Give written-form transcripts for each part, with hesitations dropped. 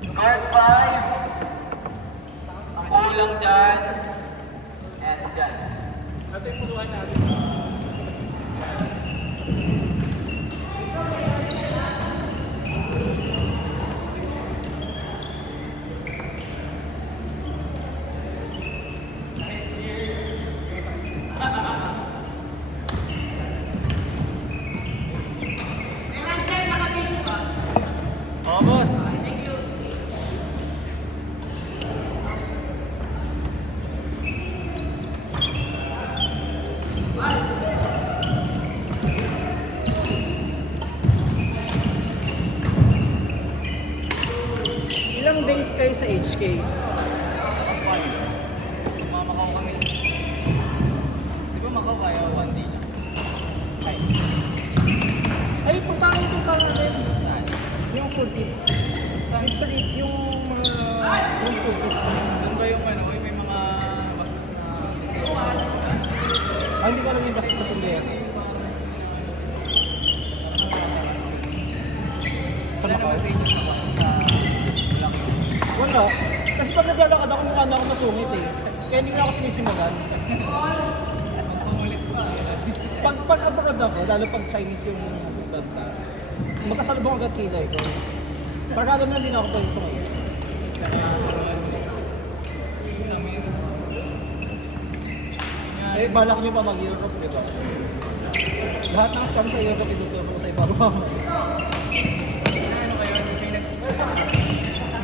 Guard 5. Ang kulang dyan. Ayan si Jan. Ito yung puluhan natin. Oh, boss. Ilang days kayo sa HK? Mamakaw kami. Di ba Macau kaya 1 day lang? Ay, puntahan ko pa natin. Yung food tips. Street, yung food tips. Doon ba yung ano, may mga bastos na... Hindi ko alam yung basta sa tindera. Sa Wala Macau? naman sa inyo sa Bulacan. Wala. Kasi pag naglalakad ako, mukha na ako masungit eh. Kaya hindi na ako sinisimulan. Pangulit pa. Pag abroad ako, lalo pag Chinese yung bansa, magkasalubong agad kilay ko. Para alam na din ako pwede sumayo. Eh, balak nyo pa mag-Europe, di ba? Lahat ng scam sa Europe, ituturo ko sa ibang Ano kayo? May nag...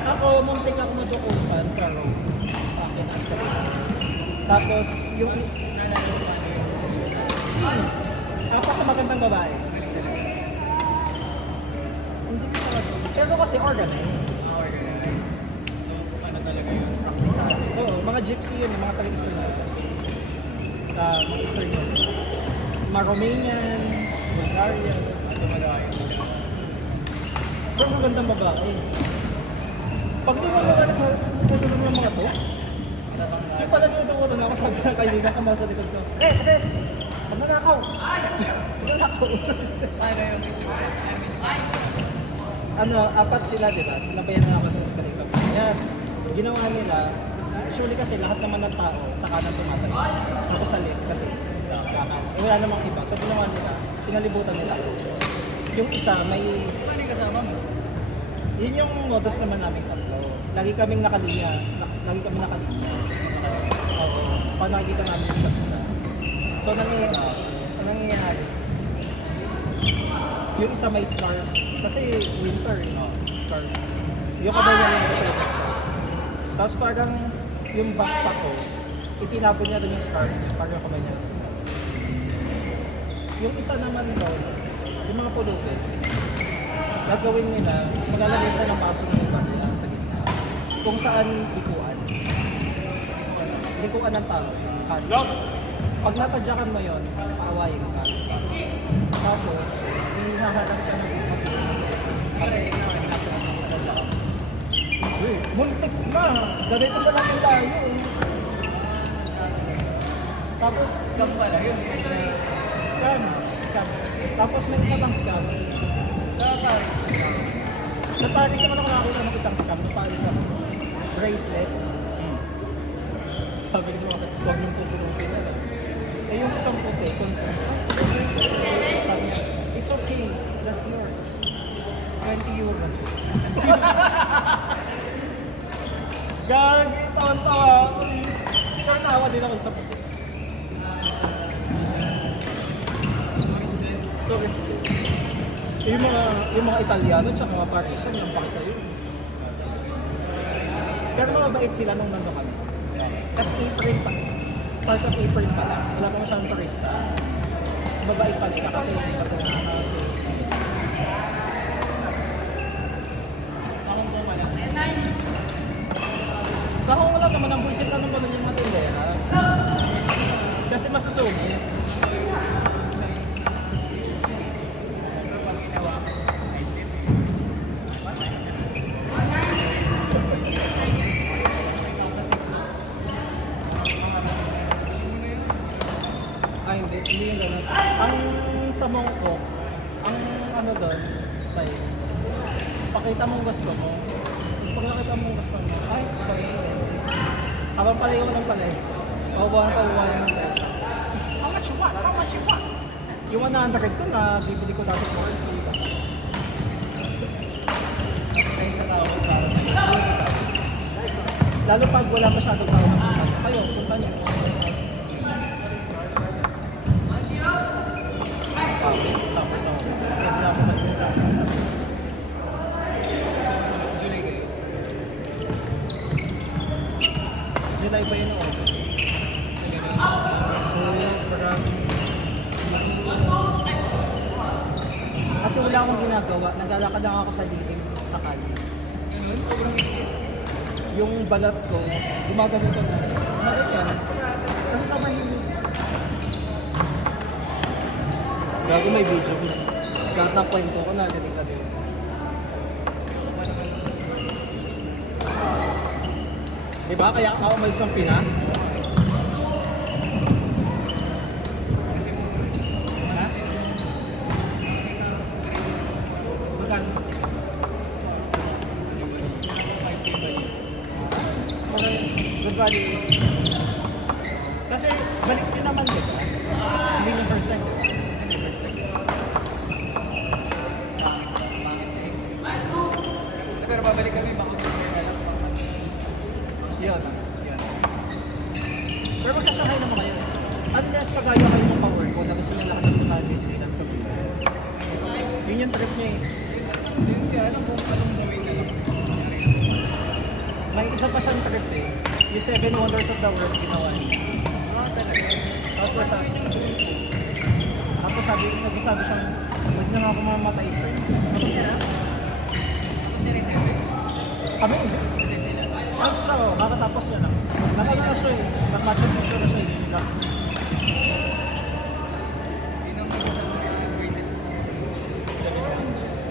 Ako, muntik ako madukupan sa Rome. Akin ang scam. Tapos, yung... Nalalo ko ano yun. Apat na magandang babae. Hindi ko talaga. Pero kasi organized. Organized. So, ano talaga yun? Oo, mga gypsy yun, yung mga taga-Eastern Europeans. Mga Eastern Europeans. Mga Romanian, Bulgarian. Ano malayo? Pero magandang babae. Pag di mo mga sa tutulong ng mga to, yung pala niyo na ako sabi ng kaibigan ko mga sa likod ko. Red! Magnanakaw! Magnanakaw! Ano yung... Ano, apat sila, di ba? Sinabayan na ako sa escalator. Yan. Ginawa nila, usually kasi lahat naman ng tao sa kanan tumatalo. Ako sa left kasi kanan. Eh, wala namang iba. So ginawa nila, pinalibutan nila ako. Yung isa, may... Ano yung kasama mo? Yun yung modus naman namin tatlo. Lagi kaming nakalinya. Lagi kami nakalinya. Oo. Pag nakikita namin yung isa't isa. So, nangyayari. Yung isa may scarf. Kasi winter, scarf. Yung kamay niya yung siya yung scarf. Tapos parang yung backpack ko, itinapon niya doon yung scarf niya. Parang yung kamay niya sa scarf. Yung isa naman doon, yung mga pulutin, gagawin nila, maglalagay siya ng baso ng iba nila sa gitna. Kung saan likuan. Likuan ng tao. Lock! Pag natadyakan mo yon, paawayin ka. Tapos, hinaharas ka ng iba. Kasi, natadyakan. Uy, muntik na! Ganito na lang yung tayo eh. Tapos, Scam pala yun. scam. Scam. Tapos may isa pang scam. Sa Paris. Sa Paris naman ako nakakita ng isang scam. Sa Paris ako. Bracelet. Sabi ko sa mga kapit, huwag niyong tutulungin na lang. Eh yung isang puti, consent. Sabi niya, it's okay, that's yours. 20 euros. Gagi, tawan-tawa ako. Pero tawa din ako sa puti. Tourist din. Yung mga Italiano tsaka mga Parisian, yung paki sa'yo. Pero mga bait sila nung nandun kami. Kasi April pa. Start of April pa lang. Wala pa masyadong turista. Mabait pa nila kasi hindi pa sila nakakasi. Saan po pala? Sa Hong Kong lang naman, ang buisit lang naman yung mga tindera. Kasi masusungit. Hindi yung ganun. Ang sa Mongkok, ang ano doon, style, pakita mong gusto mo, pag nakita mo gusto mo, ay, so expensive. Habang palayo ko ng palay, pabubuhan ng presyo. How much you want? How much you want? Yung 100 ko na bibili ko dati for Ay, natawag para sa iyo. lalo pag wala masyadong tayo ng punta. Kayo, punta niyo. Summer. Hindi ako sa din sa July kayo. July pa yun o August. Sobrang... Kasi wala akong ginagawa. Naglalakad lang ako sa lilim sa kali. Yun, sobrang init. Yung balat ko, gumagano ko na. Bakit yan? Kasi sa mahilig. Gago may video ko. Lahat ng kwento ko narinig na din. Diba? Kaya ako umalis ng Pinas. Magkano? Okay, good value. Kasi balik din naman dito. Hindi yung first time. Pero babalik kami, baka hindi na lang. Yun. Pero magkasyahay naman kayo. Unless kagaya kayo ng power ko na gusto nyo lahat ng kasal visitan sa buhay. Yun yung trip niya eh. Yun, kaya alam mo, anong gawin na lang. May isa pa siyang trip eh. Yung 7 Wonders of the World ginawa niya. Talaga. Tapos masabi. Tapos nagsabi siyang, huwag na nga ako mamatay friend. Tapos sila yung siyempre. Kami hindi. Hindi sila. Tapos siya, kakatapos niya lang. Nakala na siya eh. Nag-match picture na siya eh. Last night. Yun ang mag-isang greatest. 7 Wonders.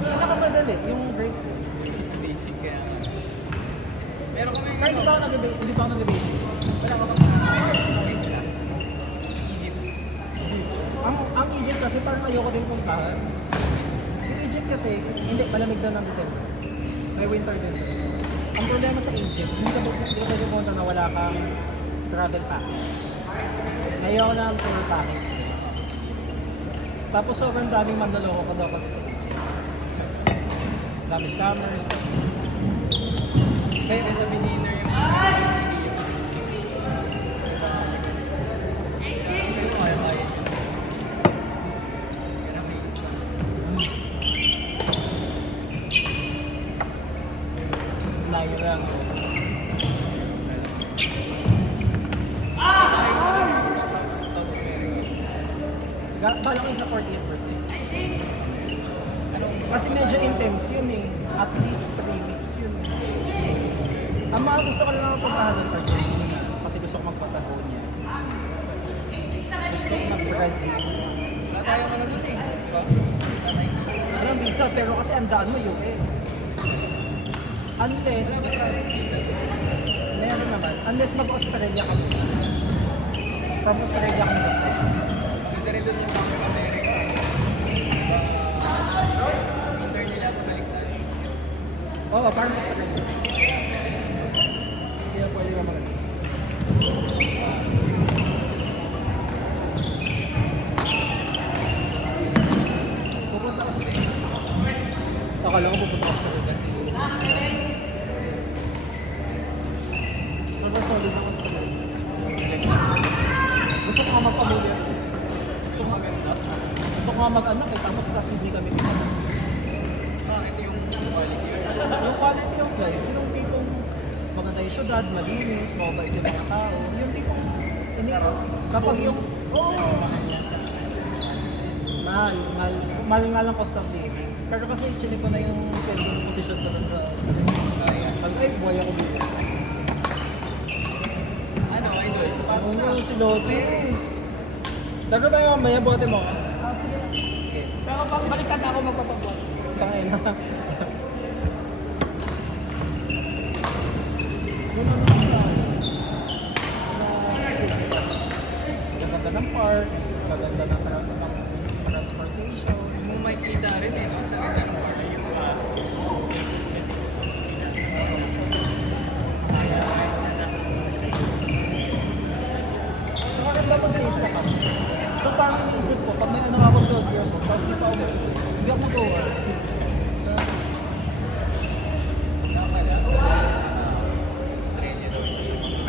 Yung nakamadali, yung great. Beijing kaya. Pero kung may Kahit hindi pa ako nag-debate. wala ka bang isa? Egypt. Ang Egypt kasi parang ayoko din puntahan. Yung Egypt kasi, hindi, malamig daw ng December. May winter din. Ang problema sa Egypt, hindi ka pwede punta na wala kang travel package. Ayoko na ang tour package. Tapos sobrang daming manloloko ko daw kasi sa Egypt. Dami scammers. Kaya ito dinner yung pero kaya-kaya. Yan ang may isa. Layo lang. South America. Bala ko yung sa 48th birthday. Anong Kasi medyo intense yun eh. At least 3 weeks yun. Ang mga gusto ko lang puntahan ng Argentina kasi gusto ko magpatagonia. Gusto ko mag-Brazil. wala tayong ano dun eh. Diba? Wala tayong Alam visa, pero kasi ang daan mo US. Unless, meron naman, unless mag-Australia ka muna. From Australia ka muna. Ganda rin doon sa South America. Winter nila pabalik tayo. Oo, parang Australia. Hindi na pwede ka mag pupunta Australia. Akala ko pupunta Australia kasi. Sobrang solid ako Australia. Gusto ko nga magpamilya. So maganda. Gusto ko nga mag-anak eh, tapos sa Sydney kami dito. Bakit yung quality? Yung quality of life, yung tipong maganda yung syudad, malinis, mabait yung mga tao. Yung tipong, hindi, kapag yung, mahal nga lang cost of living. Pero kasi chinig ko na yung sweldo position ko dun sa Australia. Sabi, ay, buhay ako dito. Ano, idol? Ano nga, si Lotte. Dago tayo mamaya, bote mo. Okay. Pero pag baliktad ako magpapagbuhat. Tangay na. Gano'n naman tayo. Gaganda ng parks, gaganda ng transportation. Mo makikita rin eh, no? Sa ganda ng park.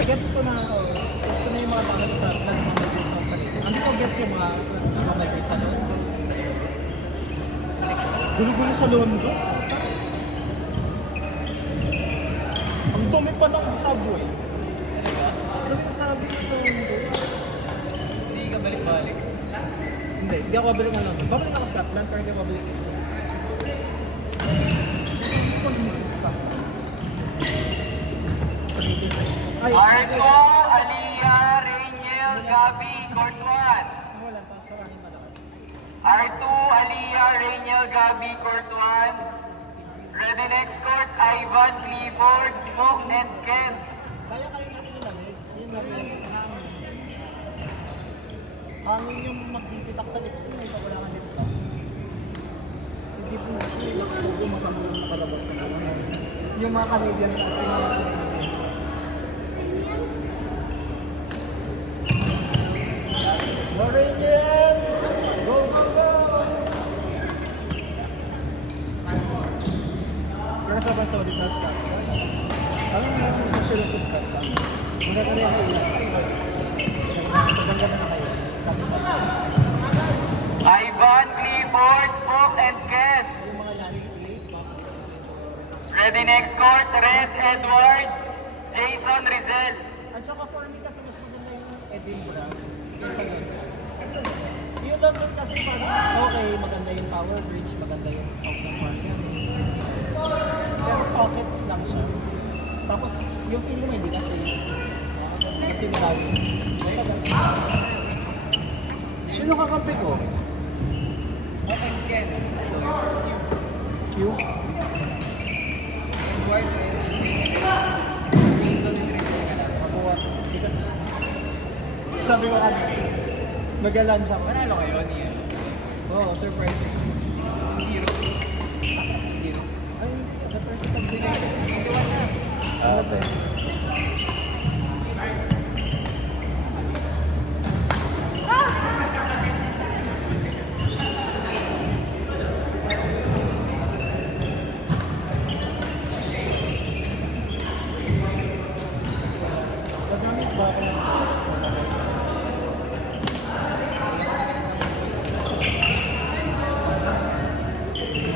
gets ko na, gets ko na yung mga tao sa nag-migrate sa Australia. Hindi ko gets yung mga nag-migrate sa Londo. Gulo-gulo sa Londo. Ang dumi pa ng subway. Ang dumi ng subway ng Londo. Hindi ka balik-balik. Hindi ako babalik ng London. Babalik ako sa Scotland, pero hindi ako babalik. Ay, Arco, Aliyah, Rainiel, Gabi, court 1. wala pa, sarangin malakas. R2, Aliyah, Rainiel, Gabi, court 1. Ready next court, Ivan, Clifford, Mook, and Ken. Kaya natin yung lamig. Yung lamig. Hangin yung magpipitak sa lips mo, ito wala kang lips. Hindi po gusto nila kung matamulan na palabas na yung mga Canadian Lorraine! Go, go, go! Pero sa solid na Scotland. Anong meron ko sila sa Scotland? Maganda rin ang ilan. Maganda na kayo. Scotland. Ivan, Clifford, Mook, and Ken. Yung mga landscape. Ready next court, Rez, Edward, Jason, Rizel. At saka for me kasi mas maganda yung Edinburgh kaysa London. Yung London kasi parang okay, maganda yung Tower Bridge, maganda yung House of Parliament. Pero pockets lang siya. Tapos yung feeling mo hindi kasi marami. Sino kakampi ko? Okay, Ken. Q? Edward, Jason, and Rizal ka lang. Mabuha. Sabi ko ano, magalan siya. Manalo kayo, niya. Oo, surprising. 0. 0. Ay, the perfect combination. Iwan na. Ano ba? Nagamit ba ako ng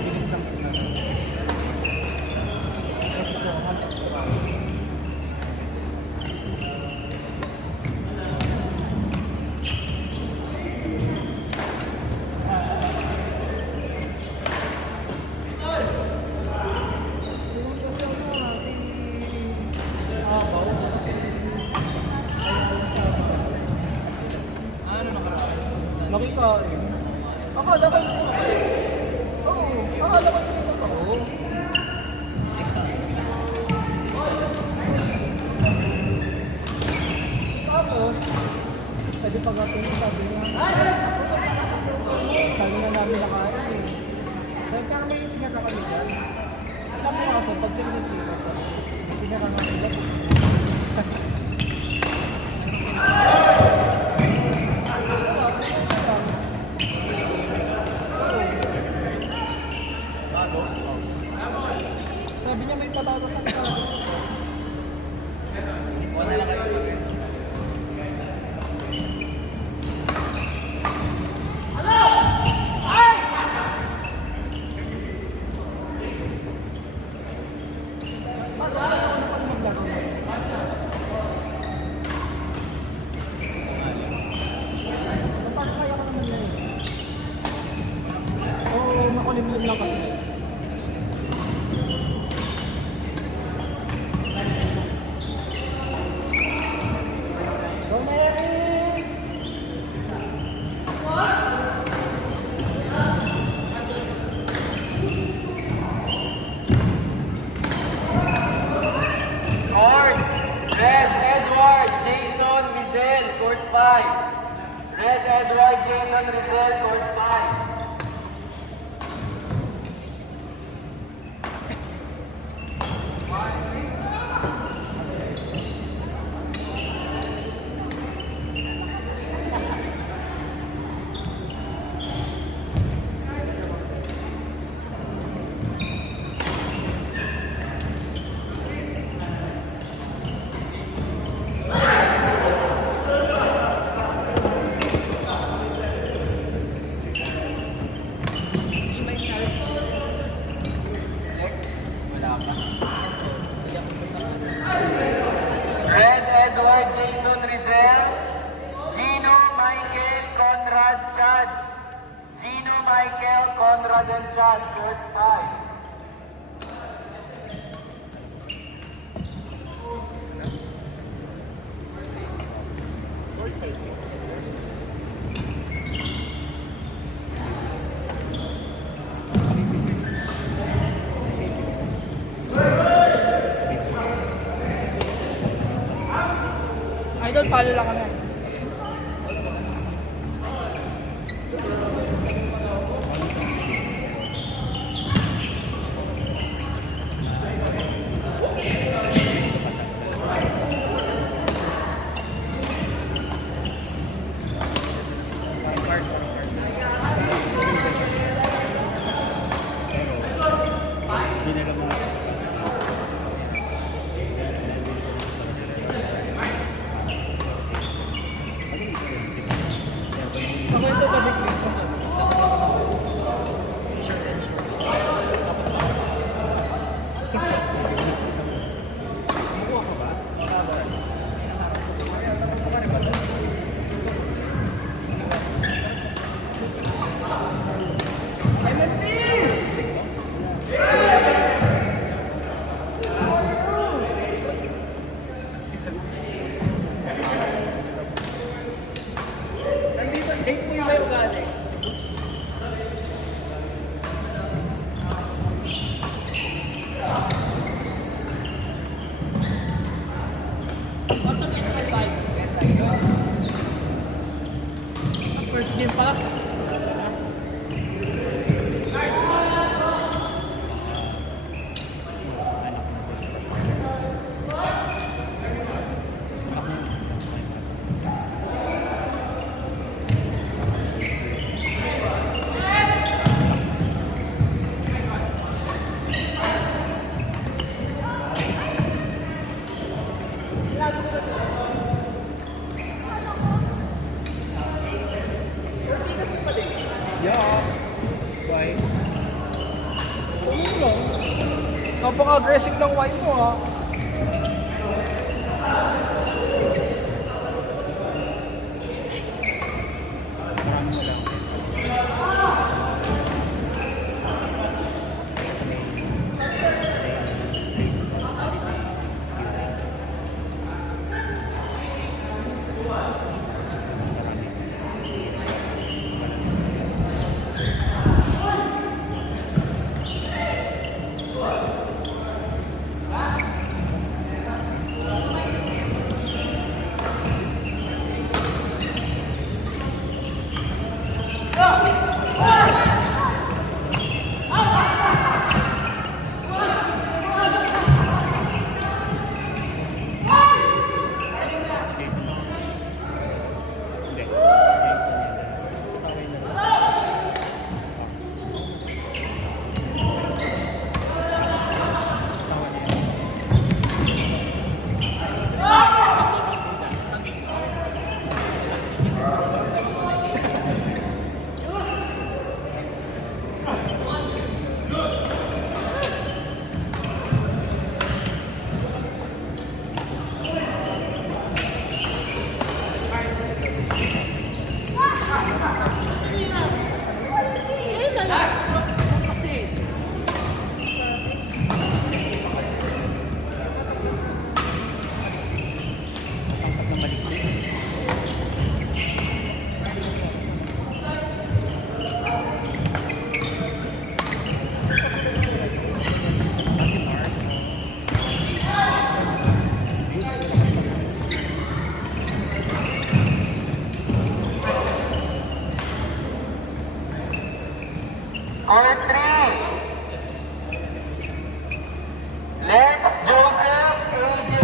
bilis lang ito natin. Tapos yung hanap ko ba? Ano nakaraan? Nakikain. Akala ko yung Oo, akala ko yung ako. Tapos, pwede pa nga ito sabi niya. Sabi na namin nakain eh. Sabi parang may tinaka kami dyan. Alam mo kasi, pag check ng tinaka sa tinaka nga sila. Bago? Sabi niya may patatas ang patatas. Wala na kayo pag Oo, makulimlim lang kasi. Go, Mary! Court, Red, Edward, Jason, Rizel, court 5. Red, Edward, Jason, Rizel, court 5. Red Edward Jason Rizel, Gino Michael Conrad Chad. Gino Michael Conrad and Chad, court 5. Idol, palo lang kami. Ako ito pa-declare ko. T-shirt and shorts. Tapos na. 6 Nakuha ko ba? Nandito, hate mo yung may ugali. First game pa. Why? Napaka-aggressive ng wine mo, ha?